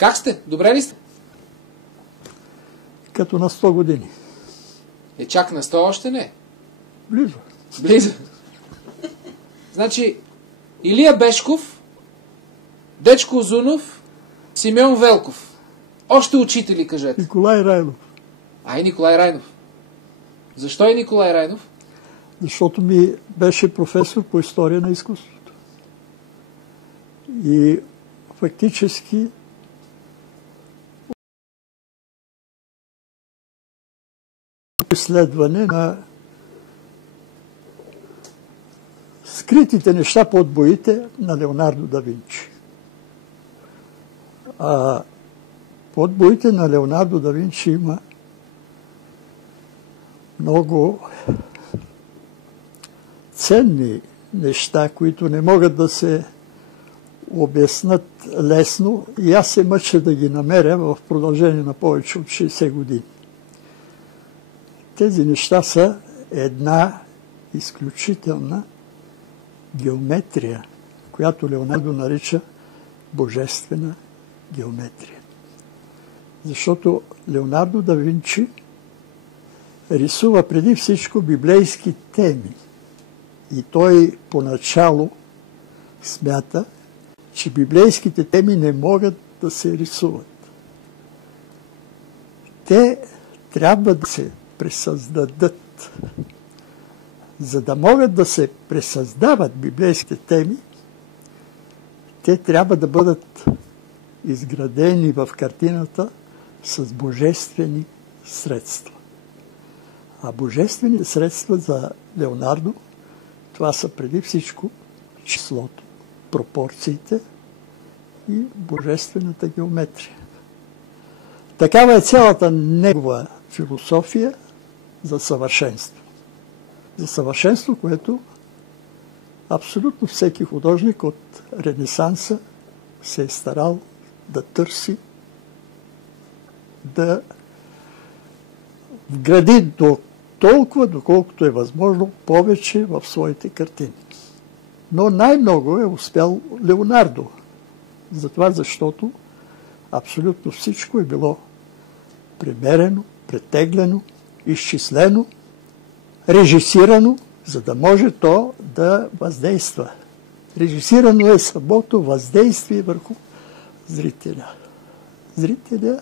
Как сте? Добре ли сте? Като на 100 години. Чак на 100 още не. Близо. Близо. Значи, Илия Бешков, Дечко Узунов, Симеон Велков. Още учители, кажете. Николай Райнов. И Николай Райнов. Защо и Николай Райнов? Защото ми беше професор по история на изкуството. И фактически изследване на скритите неща под боите на Леонардо да Винчи. Под боите на Леонардо да Винчи има много ценни неща, които не могат да се обяснат лесно, и аз се мъча да ги намеря в продължение на повече от 60 години. Тези неща са една изключителна геометрия, която Леонардо нарича божествена геометрия. Защото Леонардо да Винчи рисува преди всичко библейски теми. И той поначало смята, че библейските теми не могат да се рисуват. Те трябва да се пресъздадат. За да могат да се пресъздават библейските теми, те трябва да бъдат изградени в картината с божествени средства. А божествените средства за Леонардо, това са преди всичко числото, пропорциите и божествената геометрия. Такава е цялата негова философия за съвършенство. За съвършенство, което абсолютно всеки художник от Ренесанса се е старал да търси, да вгради до толкова, доколкото е възможно, повече в своите картини. Но най-много е успял Леонардо. Затова, защото абсолютно всичко е било премерено, претеглено, изчислено, режисирано, за да може то да въздейства. Режисирано е самото въздействие върху зрителя. Зрителя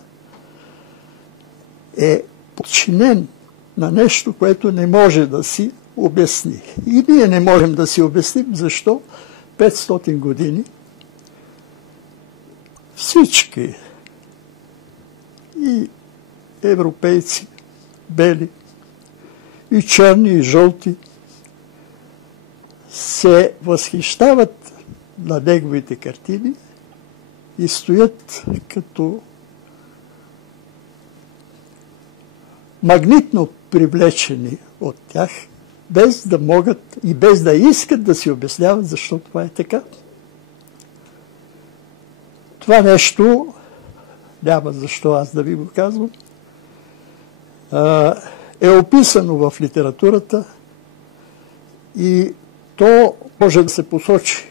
е подчинен на нещо, което не може да си обясни. И ние не можем да си обясним защо 500 години всички и европейци, бели, и черни, и жълти, се възхищават на неговите картини и стоят като магнитно привлечени от тях, без да могат и без да искат да си обясняват защо това е така. Това нещо, няма защо аз да ви го казвам, е описано в литературата и то може да се посочи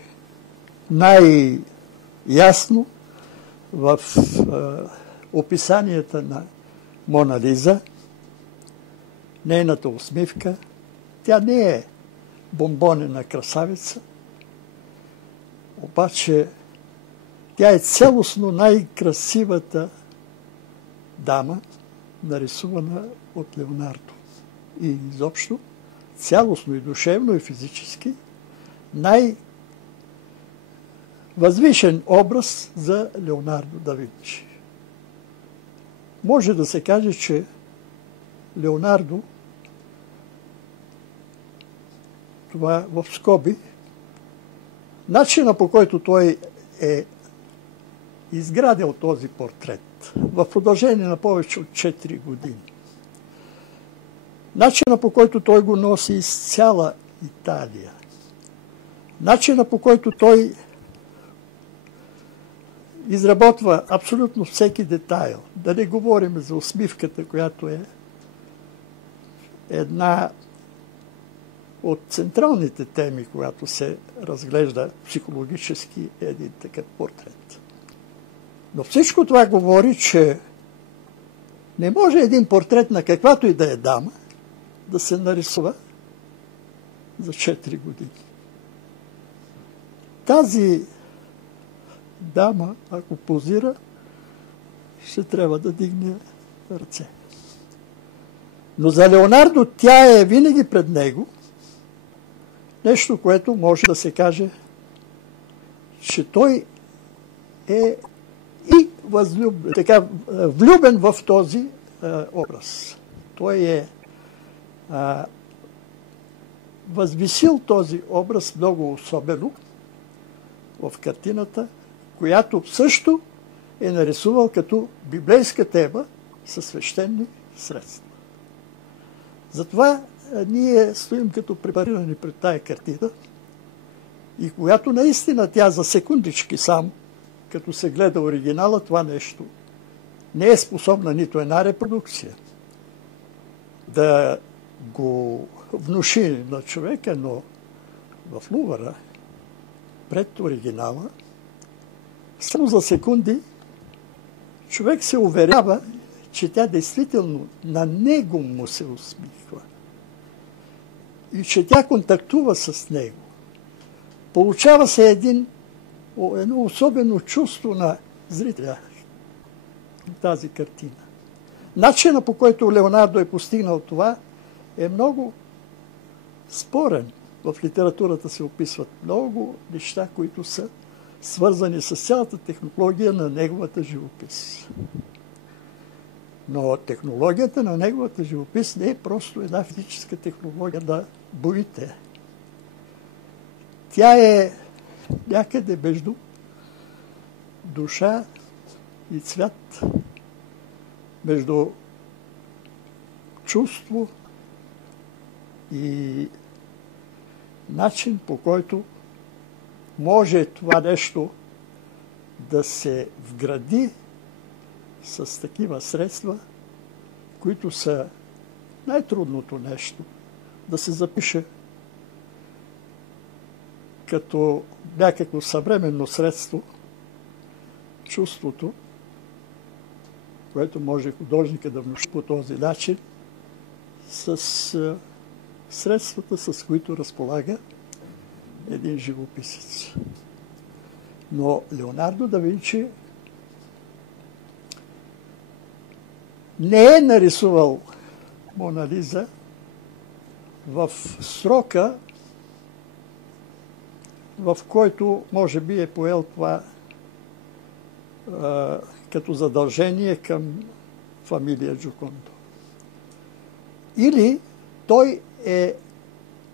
най-ясно в описанията на Мона Лиза, нейната усмивка. Тя не е бомбонена красавица, обаче тя е цялостно най-красивата дама, нарисувана от Леонардо. И изобщо цялостно и душевно и физически най-възвишен образ за Леонардо да Винчи. Може да се каже, че Леонардо, това в скоби, начина по който той е изградил този портрет в продължение на повече от 4 години. Начина по който той го носи из цяла Италия. Начина по който той изработва абсолютно всеки детайл. Да не говорим за усмивката, която е една от централните теми, когато се разглежда психологически един такъв портрет. Но всичко това говори, че не може един портрет на каквато и да е дама да се нарисува за 4 години. Тази дама, ако позира, ще трябва да дигне ръце. Но за Леонардо тя е винаги пред него, нещо, което може да се каже, че той е и влюбен в този образ. Той е възвисил този образ много особено в картината, която също е нарисувал като библейска тема със свещени средства. Затова ние стоим като препарирани пред тая картина и когато наистина тя за секундички сам, като се гледа оригинала, това нещо не е способна нито една репродукция да го внуши на човека, но в Лувъра, пред оригинала, само за секунди човек се уверява, че тя действително на него му се усмихва и че тя контактува с него. Получава се едно особено чувство на зрителя тази картина. Начинът, по който Леонардо е постигнал това, е много спорен. В литературата се описват много неща, които са свързани с цялата технология на неговата живопис. Но технологията на неговата живопис не е просто една физическа технология на боите. Тя е някъде между душа и цвят, между чувство и начин, по който може това нещо да се вгради с такива средства, които са най-трудното нещо, да се запише като някакво съвременно средство чувството, което може художника да внуши по този начин, с средствата, с които разполага един живописец. Но Леонардо да Винчи не е нарисувал Мона Лиза в срока, в който може би е поел това като задължение към фамилия Джокондо. Или той е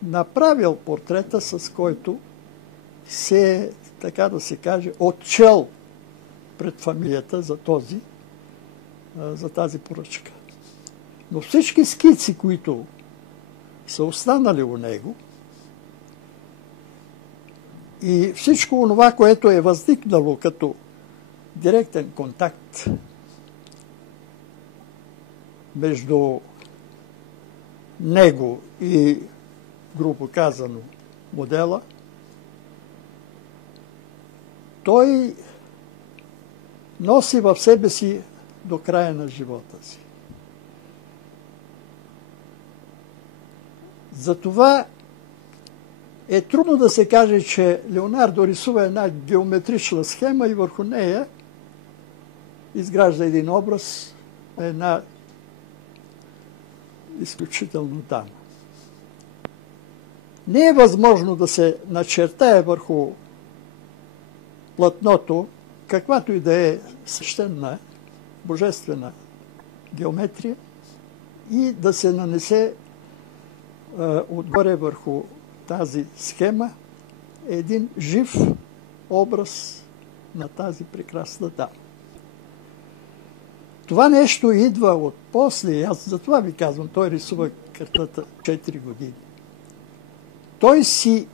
направил портрета, с който се, така да се каже, отчел пред фамилията за тази поръчка. Но всички скици, които са останали у него, и всичко това, което е възникнало като директен контакт между него и, грубо казано, модела, той носи в себе си до края на живота си. Затова е трудно да се каже, че Леонардо рисува една геометрична схема и върху нея изгражда един образ на една изключително дама. Не е възможно да се начертае върху платното каквато и да е свещена, божествена геометрия и да се нанесе отгоре върху тази схема един жив образ на тази прекрасна дама. Това нещо идва от после, аз затова ви казвам, той рисува картата 4 години. Той си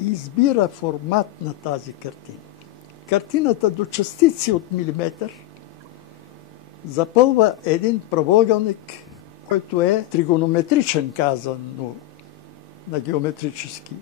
избира формат на тази картина. Картината до частици от милиметър запълва един правоъгълник, който е тригонометричен, казано на геометрически